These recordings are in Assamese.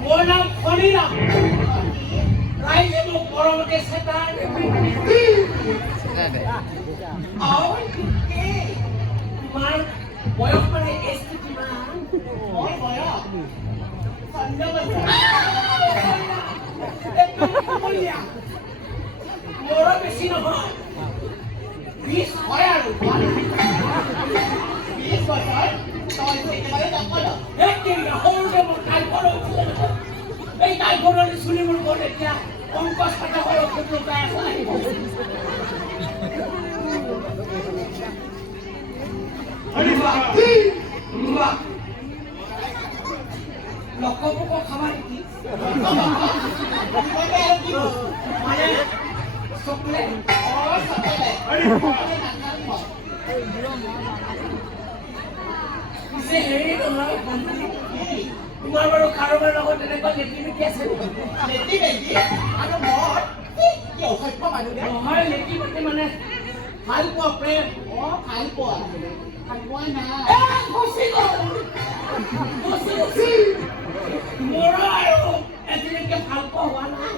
মোৰ নাম খনিৰা ৰাইজে মোক গৰমতে চেতাই তোমাৰ বয়স মানে এজটো কিমান? মোৰ বয়স 15 বছৰ। মোৰো বেছি নহয় 20 হয় আৰু 20 বছৰ তই একেবাৰে নকল সৰুতে মোৰ টাইফয়েড হৈছিলে এই টাইফয়েডৰ চুলি মোৰ ঘৰত এতিয়া অংকচ কাটা হৈ ঔষধ লগাই আছে লকপক খাবা নেকি মানে চকলেট পিছে হেৰি নহয় তোমাৰ বাৰু কাৰোবাৰ লগত এনেকুৱা লেটি আছে লেটি আৰু মই কি অসভ্য মানুহ নহয় লেটি মানে ভাল পোৱা প্ৰেম ভাল পোৱা নাই মোৰ আৰু এদিনকে ভাল পোৱা হোৱা নাই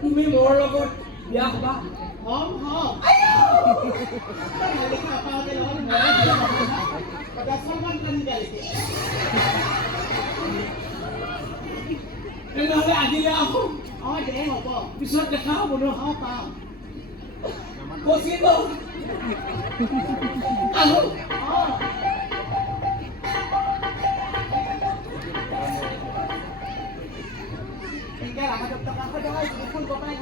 তুমি মোৰ লগত বিয়া হবা তেনেহলে আজিলে আহো দে হ'ব পিছত দেখা হ'ব ন পাম আহো ফুল কপাই